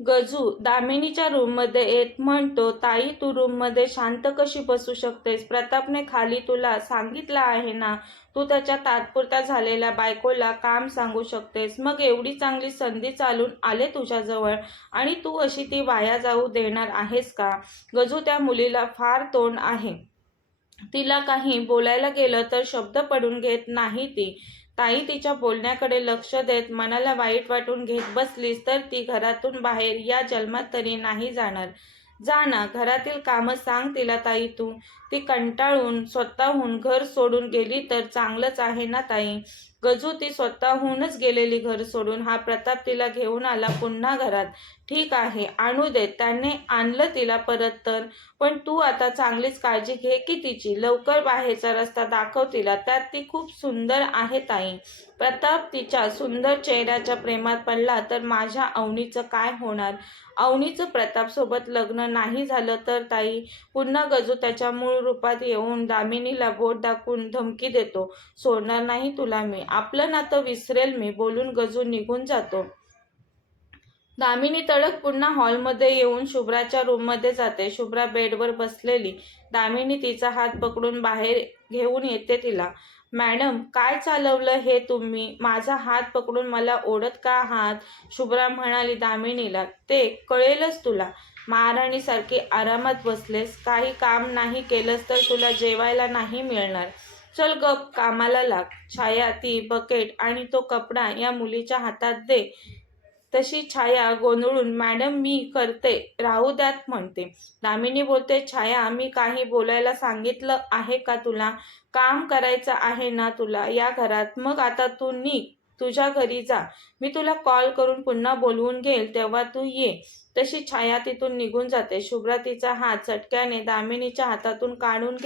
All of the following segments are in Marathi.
गजू दामिनीच्या रूममध्ये येत म्हणतो, ताई तू रूममध्ये शांत कशी बसू शकतेस? प्रतापने खाली तुला सांगितलं आहे ना, तू त्याच्या तात्पुरत्या झालेल्या बायकोला काम सांगू शकतेस. मग एवढी चांगली संधी चालून आले तुझ्याजवळ आणि तू अशी ती वाया जाऊ देणार आहेस का? गजू त्या मुलीला फार तोंड आहे. तिला काही बोलायला गेलं तर शब्द पडून घेत नाही ती. ताई तिच्या बोलण्याकडे लक्ष देत मनाला वाईट वाटून घेत बसलीस तर ती घरातून बाहेर या जन्मात तरी नाही जाणार. जा ना, घरातील कामं सांग तिला ताई तू. ती कंटाळून स्वतःहून घर सोडून गेली तर चांगलंच आहे ना ताई. गजू ती स्वतःहूनच गेलेली घर सोडून. हा प्रताप तिला घेऊन आला पुन्हा घरात. ठीक आहे, आणू दे, त्याने आणलं तिला परत तर. पण तू आता चांगलीच काळजी घे की तिची. लवकर बाहेरचा रस्ता दाखव तिला. त्यात ती खूप सुंदर आहे ताई. प्रताप तिच्या सुंदर चेहऱ्याच्या प्रेमात पडला तर माझ्या अवनीचं काय होणार? अवनीचं प्रतापसोबत लग्न नाही झालं तर ताई? पुन्हा गजू त्याच्या मूळ रूपात येऊन दामिनीला बोट दाखवून धमकी देतो, सोडणार नाही तुला मी. आपलं नातं विसरेल मी, बोलून गजू निघून जातो. दामिनी तडक पुन्हा हॉलमध्ये येऊन शुभ्राच्या रूममध्ये जाते. शुभ्रा बेडवर बसलेली. दामिनी तिचा हात पकडून बाहेर घेऊन येते तिला. मॅडम, काय चालवलं हे तुम्ही? माझा हात पकडून मला ओढत का आहात? शुभ्रा म्हणाली दामिनीला. ते कळेलच तुला. महाराणीसारखी आरामात बसलेस. काही काम नाही केलंस तर तुला जेवायला नाही मिळणार. चल गप, कामाला लाग. छाया ती बकेट आणि तो कपडा या मुलीच्या हातात दे. तशी छाया गोंधळून मॅडम मी करते, राहू द्यात म्हणते. दामिनी बोलते, छाया मी काही बोलायला सांगितलं आहे का तुला? काम करायचं आहे ना तुला या घरात. मग आता तू निघ, तुझ्या घरी जा. मी तुला कॉल करून पुन्हा बोलवून घेईल तेव्हा तू ये. तशी छाया तिथून निघून जाते. शुभ्रा तिचा हात चटक्याने दामिनीच्या हातातून काढून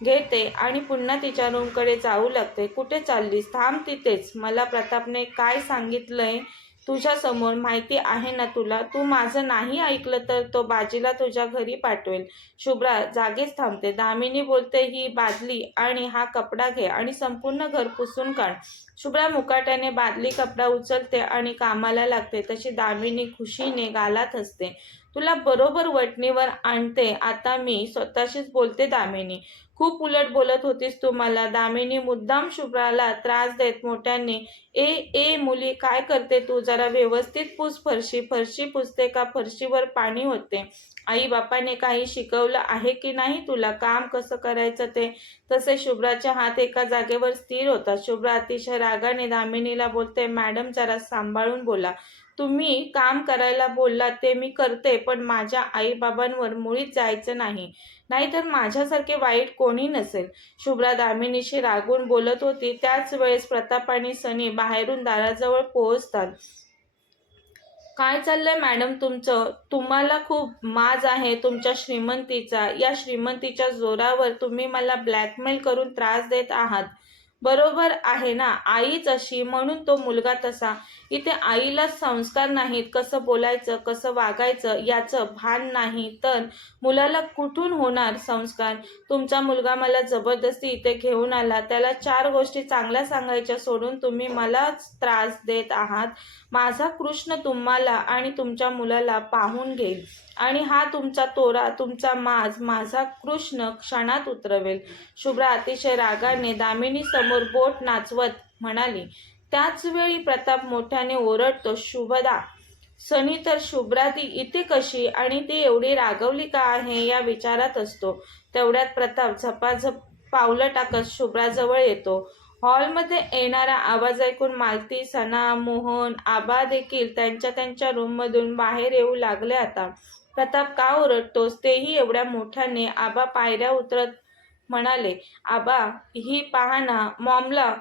घेते आणि पुन्हा तिच्या रूमकडे जाऊ लागते. कुठे चाललीस? थांब तिथेच. मला प्रतापने काय सांगितलंय तुझ्या समोर माहिती आहे ना तुला? तू माझं नाही ऐकलं तर तो बाजीला तुझ्या घरी पाठवेल. शुभ्रा जागेच थांबते. दामिनी बोलते, ही बादली आणि हा कपडा घे आणि संपूर्ण घर पुसून काढ. शुभ्रा मुकाट्याने बादली कपडा उचलते आणि कामाला लागते. तशी दामिनी खुशीने गालात हसते. तुला बरोबर वटणीवर आणते आता मी. स्वतःशीच बोलते दामिनी. खूप उलट बोलत होतीस तू मला. दामिनी मुद्दाम शुभ्राला त्रास देत मोठ्याने, ए ए मुली काय करते तू? जरा व्यवस्थित पुस फरशी. फरशी पुसते का फरशीवर पाणी होते? आई बापाने काही शिकवलं आहे की नाही तुला काम कसं करायचं ते? तसे शुभ्राचे हात एका जागेवर स्थिर होतात. शुभ्रा अतिशय रागाने दामिनीला बोलते, मॅडम जरा सांभाळून बोला. तुम्ही काम करायला बोललात ते मी करते, पण माझ्या आई बाबांवर मुळीच जायचं नाही, नाहीतर माझ्यासारखे वाईट कोणी नसेल. शुभ्रा दामिनीशी रागून बोलत होती. त्याच वेळेस प्रताप आणि सनी बाहेरून दाराजवळ पोहोचतात. काय चाललंय मॅडम तुमचं? तुम्हाला खूप माज आहे तुमच्या श्रीमंतीचा. या श्रीमंतीच्या जोरावर तुम्ही मला ब्लॅकमेल करून त्रास देत आहात. बरोबर आहे ना? आईच अशी म्हणून तो मुलगा तसा. इथे आईला संस्कार नाहीत, कसं बोलायचं कसं वागायचं याचं भान नाही तर मुलाला कुठून होणार संस्कार? तुमचा मुलगा मला जबरदस्ती इथे घेऊन आला. त्याला 4 गोष्टी चांगल्या सांगायच्या सोडून तुम्ही मलाच त्रास देत आहात. माझा कृष्ण तुम्हाला आणि तुमच्या मुलाला पाहून घेईल आणि हा तुमचा तोरा, तुमचा माज माझा कृष्ण क्षणात उतरवेल. शुभ्रा अतिशय रागाने दामिनी समोर बोट नाचवत म्हणाली. त्याच वेळी प्रताप मोठ्याने ओरडतो, शुभदा. सनी तर शुभ्रा ती इथे कशी आणि ती एवढी रागवली का आहे या विचारात असतो. तेवढ्यात प्रताप झपाझप पावलं टाकत शुभ्राजवळ येतो. हॉलमध्ये येणारा आवाज ऐकून मालती, सना, मोहन, आबा देखील त्यांच्या त्यांच्या रूममधून बाहेर येऊ लागले. आता प्रताप का ओरडतोस? तेही एवढ्या मोठ्याने. आबा पायऱ्या उतरत म्हणाले, आबा ही पहा ना मॉमला.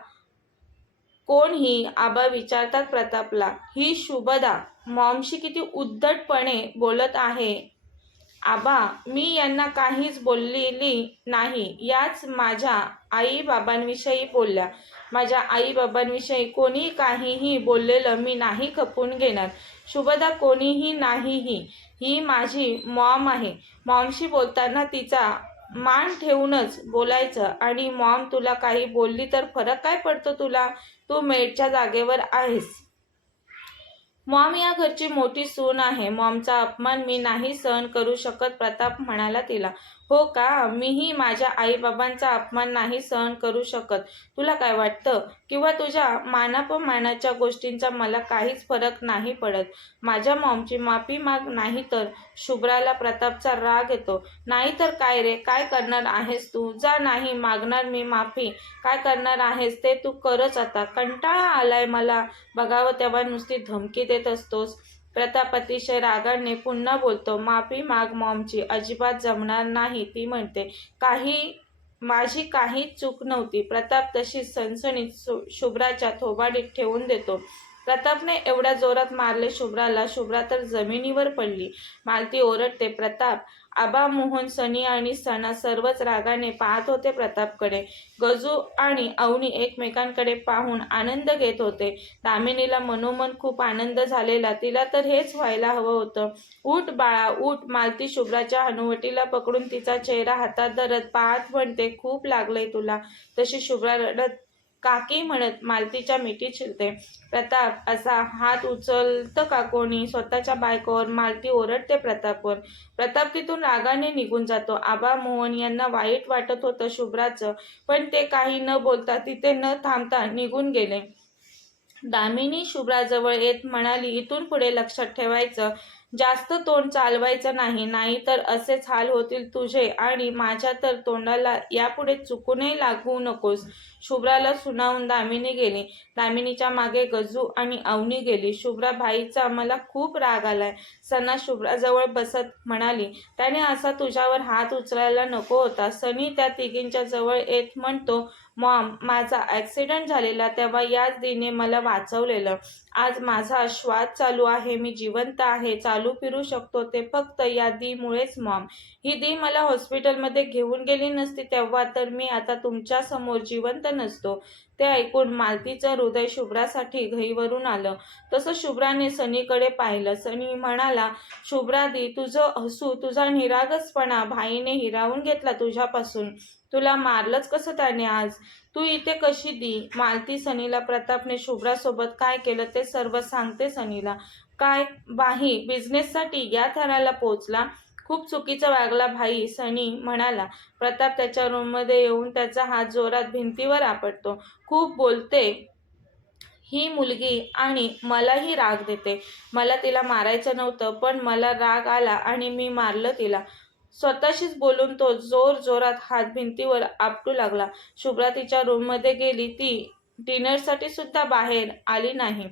कोण ही? आबा विचारतात प्रतापला. ही शुभदा. मॉमशी किती उद्धटपणे बोलत आहे. आबा मी यांना काहीच बोललेली नाही. याच माझ्या आई बाबांविषयी बोलल्या. माझ्या आई बाबांविषयी कोणी काहीही बोललेलं मी नाही खपून घेणार. शुभदा कोणीही नाहीही. ही माझी मॉम आहे. मॉमशी बोलताना तिचा मान ठेवूनच बोलायचं. आणि मॉम तुला काही बोलली तर फरक काय पडतो तुला? तू मेडच्या जागेवर आहेस. मॉम या घरची मोठी सून आहे. मॉमचा अपमान मी नाही सहन करू शकत, प्रताप म्हणाला तिला. हो का? मीही माझ्या आईबाबांचा अपमान नाही सहन करू शकत. तुला काय वाटतं? किंवा तुझ्या मानापमानाच्या गोष्टींचा मला काहीच फरक नाही पडत. माझ्या मॉमची माफी माग, नाहीतर. शुभ्राला प्रतापचा राग येतो. नाहीतर काय रे? काय करणार आहेस तू? जा, नाही मागणार मी माफी. काय करणार आहेस ते तू करच आता. कंटाळा आलाय मला बघावं तेव्हा नुसती धमकी देत असतोस. प्रताप अतिशय रागाने पुन्हा बोलतो. माफी माग मॉमची. अजिबात जमणार नाही. ती म्हणते माझी काहीच चूक नव्हती. प्रताप तशीच सणसणीत शुभ्राच्या थोबाडीत ठेवून देतो. प्रतापने एवढ्या जोरात मारले शुभ्राला, शुभ्रा तर जमिनीवर पडली. मालती ओरडते. प्रताप. आबा, मोहन, सनी आणि सना सर्वच रागाने पाहत होते प्रतापकडे. गजू आणि अवनी एकमेकांकडे पाहून आनंद घेत होते. दामिनीला मनोमन खूप आनंद झालेला. तिला तर हेच व्हायला हवं होतं. उठ बाळा, उठ. मालती शुभ्राच्या हनुवटीला पकडून तिचा चेहरा हातात धरत पाहत म्हणते, खूप लागलंय तुला. तशी शुभ्रा रडत काकी म्हणत मालतीच्या मिठी चिरते. प्रताप. असा हात उचलतं का कोणी स्वतःच्या बायकोवर? मालती ओरडते प्रतापवर. प्रताप तिथून रागाने निघून जातो. आबा, मोहन यांना वाईट वाटत होतं शुभ्राचं, पण ते काही न बोलता, तिथे न थांबता निघून गेले. दामिनी शुभ्राजवळ येत म्हणाली, इथून पुढे लक्षात ठेवायचं, जास्त तोंड चालवायचं नाही, नाहीतर असेच हाल होतील तुझे आणि माझ्या तर तोंडाला यापुढे चुकूनही लागू नकोस. शुभ्राला सुनावून दामिनी गेली. दामिनीच्या मागे गजू आणि अवनी गेली. शुभ्रा, भाईचा मला खूप राग आलाय. सना शुभ्राजवळ बसत म्हणाली, त्याने असा तुझ्यावर हात उचलायला नको होता. सनी त्या तिघींच्या जवळ येत म्हणतो, मॉम, माझा ॲक्सिडेंट झालेला तेव्हा याच दीने मला वाचवलेलं. आज माझा श्वास चालू आहे, मी जिवंत आहे, चालू फिरू शकतो, ते फक्त या दीमुळेच मॉम. ही दी मला हॉस्पिटलमध्ये घेऊन गेली नसती तेव्हा तर मी आता तुमच्या समोर जिवंत नसतो. ते ऐकून मालतीचं हृदय शुभ्रासाठी घहीवरून आलं. तसं शुभ्राने सनीकडे पाहिलं. सनी म्हणाला, शुभ्रा दी, तुझं हसू, तुझा निरागसपणा भाईने हिरावून घेतला तुझ्यापासून. तुला मारलंच कसं त्याने आज? तू इथे कशी दी? मालती सनीला प्रतापने शुभ्रासोबत काय केलं ते सर्व सांगते सनीला. काय भाई बिझनेससाठी या थराला पोहोचला? खूप चुकीचं वागला भाई, सनी म्हणाला. प्रताप त्याच्या रूममध्ये येऊन त्याचा हात जोरात भिंतीवर आपटतो. खूप बोलते ही मुलगी आणि मलाही राग देते. मला तिला मारायचं नव्हतं, पण मला राग आला आणि मी मारलं तिला. स्वतःशीच बोलून तो जोर जोरात हात भिंतीवर आपटू लागला. शुभ्रा तिच्या रूममध्ये गेली. ती डिनरसाठी सुद्धा बाहेर आली नाही.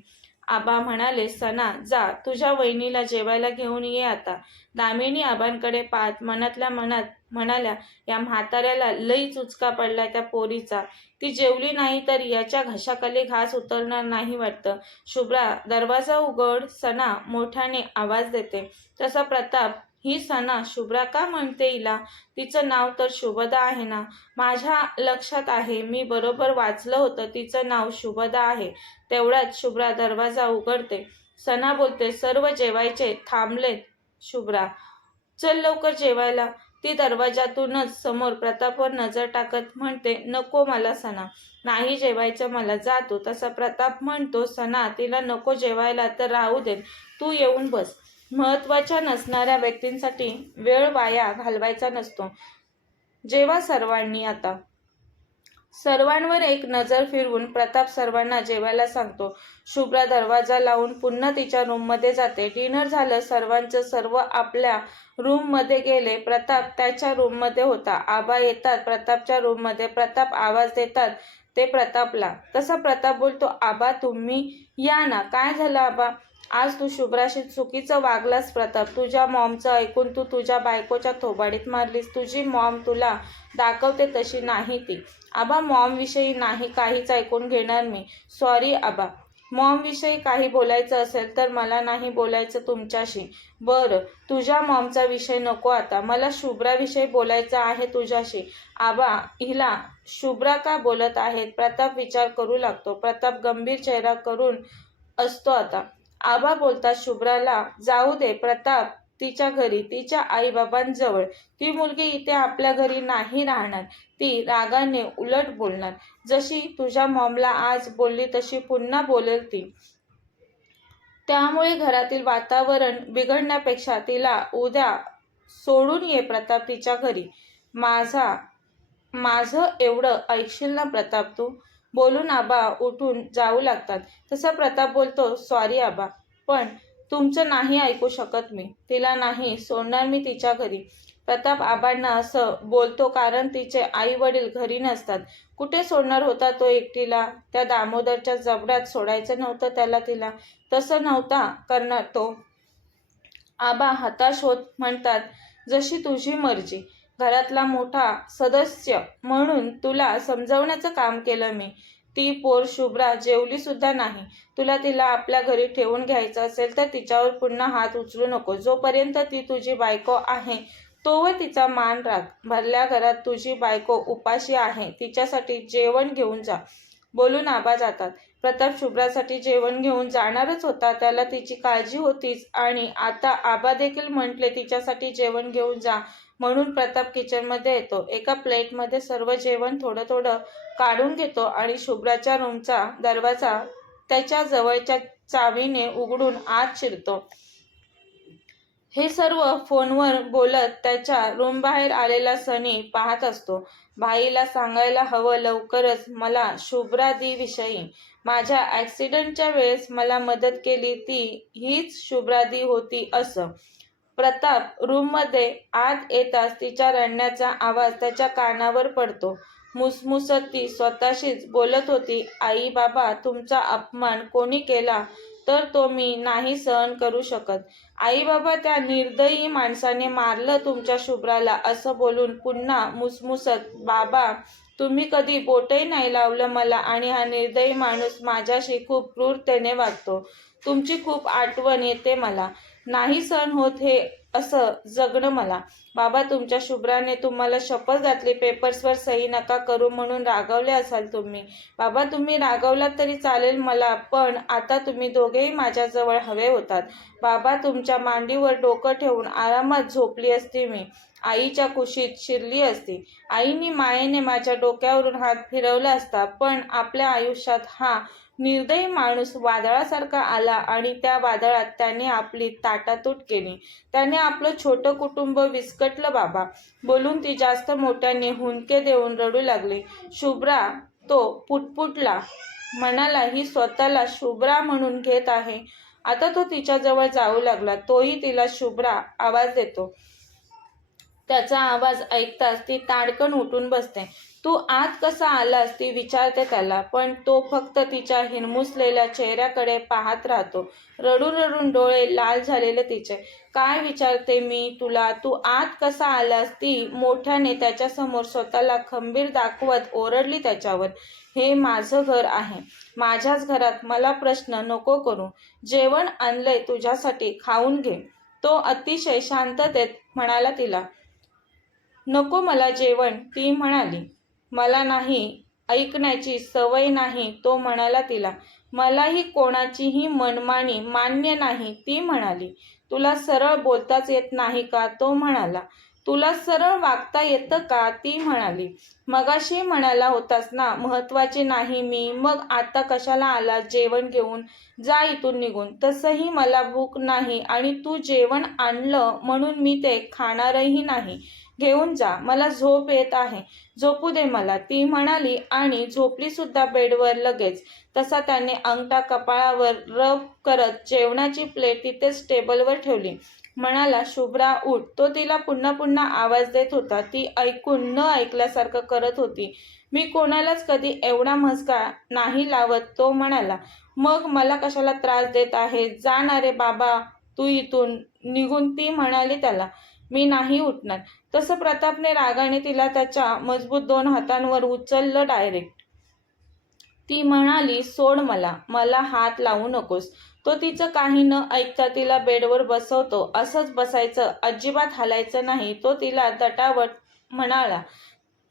आबा म्हणाले, सना जा, तुझ्या वहिनीला जेवायला घेऊन ये आता. दामिनी आबांकडे पाहत मनातल्या मनात म्हणाल्या, या म्हाताऱ्याला लई चुचका पडलाय त्या पोरीचा. ती जेवली नाही तर याच्या घशाखाली घास उतरणार नाही वाटतं. शुभ्रा, दरवाजा उघड. सना मोठ्याने आवाज देते. तसा प्रताप, ही सना शुभ्रा का म्हणते हिला? तिचं नाव तर शुभदा आहे ना? माझ्या लक्षात आहे, मी बरोबर वाचलं होतं, तिचं नाव शुभदा आहे. तेवढ्यात शुभ्रा दरवाजा उघडते. सना बोलते, सर्व जेवायचे थांबलेत. शुभ्रा, चल लवकर जेवायला. ती दरवाजातूनच समोर प्रतापवर नजर टाकत म्हणते, नको मला सना, नाही जेवायचं मला, जा तू. तसा प्रताप म्हणतो, सना, तिला नको जेवायला तर राहू देत, तू येऊन बस. महत्त्वाच्या नसणाऱ्या व्यक्तींसाठी वेळ वाया घालवायचा नसतो. जेवा सर्वांनी आता. सर्वांवर एक नजर फिरवून प्रताप सर्वांना जेवायला सांगतो. शुभ्रा दरवाजा लावून पुन्हा तिच्या रूममध्ये जाते. डिनर झालं. सर्वांचं सर्व आपल्या रूममध्ये गेले. प्रताप त्याच्या रूममध्ये होता. आबा येतात प्रतापच्या रूममध्ये. प्रताप आवाज देतात ते प्रतापला. तसा प्रताप बोलतो, आबा तुम्ही या ना. काय झालं आबा? आज तू शुभ्राशी चुकीचं वागलास प्रताप. तुझ्या मॉमचं ऐकून तू तुझ्या बायकोच्या थोबाडीत मारलीस. तुझी मॉम तुला दाखवते तशी नाही ती. आबा, मॉमविषयी नाही काहीच ऐकून घेणार मी. सॉरी आबा. मॉमविषयी काही बोलायचं असेल तर मला नाही बोलायचं तुमच्याशी. बरं, तुझ्या मॉमचा विषय नको आता. मला शुभ्राविषयी बोलायचं आहे तुझ्याशी. आबा, हिला शुभ्रा का बोलत आहेत? प्रताप विचार करू लागतो. प्रताप गंभीर चेहरा करून असतो आता. आबा बोलतात, शुभ्राला जाऊ दे प्रताप तिच्या घरी, तिच्या आईबाबांजवळ. ती मुलगी इथे आपल्या घरी नाही राहणार. ती रागाने उलट बोलणार. जशी तुझ्या मॉमला आज बोलली तशी पुन्हा बोलेल ती. त्यामुळे घरातील वातावरण बिघडण्यापेक्षा तिला उद्या सोडून ये प्रताप तिच्या घरी. माझं एवढं ऐकशील ना प्रताप तू? बोलून आबा उठून जाऊ लागतात. तसा प्रताप बोलतो, सॉरी आबा, पण तुमचं नाही ऐकू शकत मी. तिला नाही सोडणार मी तिच्या घरी. प्रताप आबांना असं बोलतो कारण तिचे आई वडील घरी नसतात. कुठे सोडणार होता तो एकटीला? त्या दामोदरच्या जबड्यात सोडायचं नव्हतं त्याला तिला. तसं नव्हता करणार तो. आबा हताश होत म्हणतात, जशी तुझी मर्जी. घरातला मोठा सदस्य म्हणून तुला समजावण्याचं काम केलं मी. ती पोर शुभ्रा जेवली सुद्धा नाही. तुला तिला आपल्या घरी ठेवून घ्यायचं असेल तर तिच्यावर पुन्हा हात उचलू नको. जोपर्यंत ती तुझी बायको आहे तोवर तिचा मान राख. भरल्या घरात तुझी बायको उपाशी आहे, तिच्यासाठी जेवण घेऊन जा. बोलून आबा जातात. प्रताप शुभ्रासाठी जेवण घेऊन जाणारच होता. त्याला तिची काळजी होतीच आणि आता आबा देखील म्हटले तिच्यासाठी जेवण घेऊन जा म्हणून प्रताप किचनमध्ये येतो. एका प्लेटमध्ये सर्व जेवण थोडं थोडं काढून घेतो आणि शुभ्राच्या रूमचा दरवाजा त्याच्या जवळच्या चावीने उघडून आत शिरतो. हे सर्व फोनवर बोलत त्याच्या रूमबाहेर आलेला सनी पाहत असतो. भाईला सांगायला हवं लवकरच मला शुभ्रा दी विषयी. माझ्या ॲक्सिडेंटच्या वेळेस मला मदत केली ती हीच शुभ्रा दी होती असं. प्रताप रूममध्ये आत येताच तिच्या रडण्याचा आवाज त्याच्या कानावर पडतो. मुसमुसत ती स्वतःशीच बोलत होती, आई बाबा तुमचा अपमान कोणी केला तर तो मी नाही सहन करू शकत. आई बाबा त्या निर्दयी माणसाने मारलं तुमच्या शुभ्राला असं बोलून पुन्हा मुसमुसत, बाबा तुम्ही कधी बोटही नाही लावलं मला आणि हा निर्दयी माणूस माझ्याशी खूप क्रूरतेने वागतो. तुमची खूप आठवण येते मला. नाही सहन होत हे असं जगणं मला. बाबा तुमच्या शुभ्राने तुम्हाला शपथ घातली पेपर्सवर सही नका करू म्हणून रागावले असाल तुम्ही. बाबा तुम्ही रागावलात तरी चालेल मला, पण आता तुम्ही दोघेही माझ्याजवळ हवे होतात. बाबा तुमच्या मांडीवर डोकं ठेवून आरामात झोपली असती मी. आईच्या कुशीत शिरली असती. आईनी मायेने माझ्या डोक्यावरून हात फिरवला असता. पण आपल्या आयुष्यात हा निर्दयी माणूस वादळासारखा आला आणि त्या वादळात त्याने आपली ताटातूट केली. त्याने आपलं छोटं कुटुंब विस्कटलं बाबा. बोलून ती जास्त मोठ्याने हुंदके देऊन रडू लागली. शुभ्रा तो पुटपुटला. म्हणाला ही स्वतःला शुभ्रा म्हणून घेत आहे. आता तो तिच्याजवळ जाऊ लागला. तोही तिला शुभ्रा आवाज देतो. त्याचा आवाज ऐकताच ती ताडकन उठून बसते. तू आत कसा आलास ती विचारते त्याला, पण तो फक्त तिच्या हिरमुसलेल्या चेहऱ्याकडे पाहत राहतो. रडून रडून डोळे लाल झालेले तिचे. काय विचारते मी तुला, तू आत कसा आलास ती मोठ्याने त्याच्यासमोर स्वतःला खंबीर दाखवत ओरडली त्याच्यावर. हे माझं घर आहे. माझ्याच घरात मला प्रश्न नको करू. जेवण आणलंय तुझ्यासाठी, खाऊन घे. तो अतिशय शांततेत म्हणाला तिला. नको मला जेवण ती म्हणाली. मला नाही ऐकण्याची सवय नाही तो म्हणाला तिला. मलाही कोणाचीही मनमानी मान्य नाही ती म्हणाली. तुला सरळ बोलताच येत नाही का तो म्हणाला. तुला सरळ वागता येतं का ती म्हणाली. मगाशी म्हणाला होतास ना महत्वाची नाही मी, मग आता कशाला आला जेवण घेऊन? जा इथून निघून. तसंही मला भूक नाही आणि तू जेवण आणलं म्हणून मी ते खाणारही नाही. घेऊन जा, मला झोप येत आहे. झोपू दे मला ती म्हणाली आणि झोपली सुद्धा बेडवर लगेच. तसा त्याने अंगठा कपाळावर रब करत जेवणाची प्लेट तिथेच टेबलवर ठेवली. म्हणाला शुभ्रा उठ. तो तिला पुन्हा पुन्हा आवाज देत होता. ती ऐकून न ऐकल्यासारखं करत होती. मी कोणालाच कधी एवढा म्हसका नाही लावत तो म्हणाला. मग मला कशाला त्रास देत आहे? जा ना रे बाबा तू इथून निघून ती म्हणाली त्याला. मी नाही उठणार. तसं प्रतापने रागाने तिला त्याच्या मजबूत 2 हातांवर उचललं डायरेक्ट. ती म्हणाली सोड मला, मला हात लावू नकोस. तो तिचं काही न ऐकता तिला बेडवर बसवतो. असंच बसायचं, अजिबात हालायचं नाही. तो तिला दटावत म्हणाला,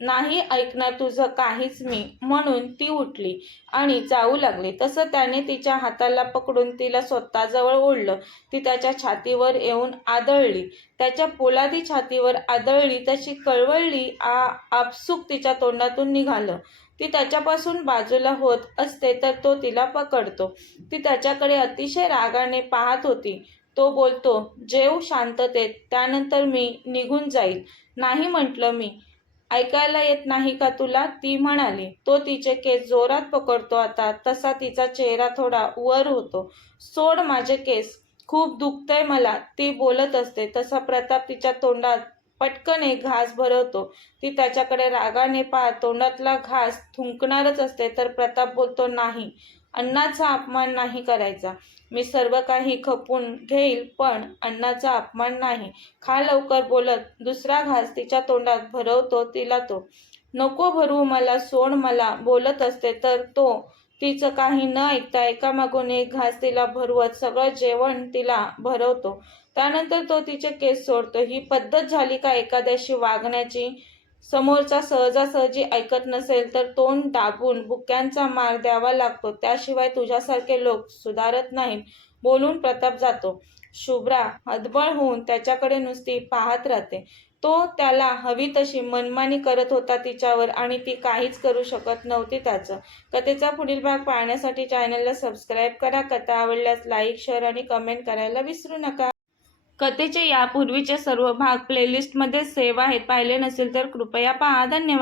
नाही ऐकणार तुझं काहीच मी. म्हणून ती उठली आणि जाऊ लागली. तसं त्याने तिच्या हाताला पकडून तिला स्वतःजवळ ओढलं. ती त्याच्या छातीवर येऊन आदळली. त्याच्या पोलादी छातीवर आदळली तशी कळवळली आपसूक तिच्या तोंडातून निघालं. ती त्याच्यापासून बाजूला होत असते तर तो तिला पकडतो. ती त्याच्याकडे अतिशय रागाने पाहत होती. तो बोलतो, जेव शांततेत, त्यानंतर मी निघून जाईल. नाही म्हटलं मी. ऐकायला येत नाही का तुला? ती म्हणाली. तो तिचे केस जोरात पकडतो आता. तसा तिचा चेहरा थोडा वर होतो. सोड माझे केस. खूप दुखतंय मला. ती बोलत असते. तसा प्रताप तिच्या तोंडात पटकन एक घास भरवतो. ती त्याच्याकडे रागाने पाहत तोंडातला घास थुंकणारच असते तर प्रताप बोलतो, नाही, अन्नाचा अपमान नाही करायचा. मी सर्व काही खपून घेईल पण अन्नाचा अपमान नाही. खा लवकर. बोलत दुसरा घास तिच्या तोंडात भरवतो तिला तो. नको भरवू मला, सोड मला, बोलत असते तर तो तिचं काही न ऐकता एकामागून एक घास तिला भरवत सगळं जेवण तिला भरवतो. त्यानंतर तो तिचे केस सोडतो. ही पद्धत झाली का एखाद्याशी वागण्याची? समोरचा सहजासहजी ऐकत नसेल तर तोंड दाबून बुक्क्यांचा मार द्यावा लागतो. त्याशिवाय तुझ्यासारखे लोक सुधारत नाहीत. बोलून प्रताप जातो. शुभ्रा हतबल होऊन त्याच्याकडे नुसती पाहत राहते. तो त्याला हवी तशी मनमानी करत होता तिच्यावर आणि ती काहीच करू शकत नव्हती त्याचं. कथेचा पुढील भाग पाहण्यासाठी चॅनलला सबस्क्राईब करा. कथा आवडल्यास लाईक, शेअर आणि कमेंट करायला विसरू नका. कथेचे यापूर्वीचे सर्व भाग प्लेलिस्टमध्ये सेव्ह आहेत. पाहिले नसेल तर कृपया पहा. धन्यवाद.